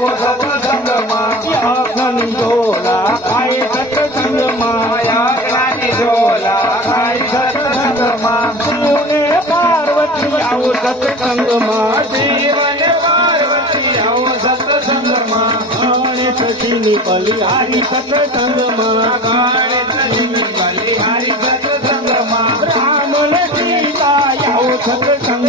સત્સંગમાં જીવન પાર્વતી આવું સત્સંગમાં ગણેશ શિની બલિહારી સત્સંગમાં ગણેશ બલિહારી સત્સંગમાં રામ લખી આવું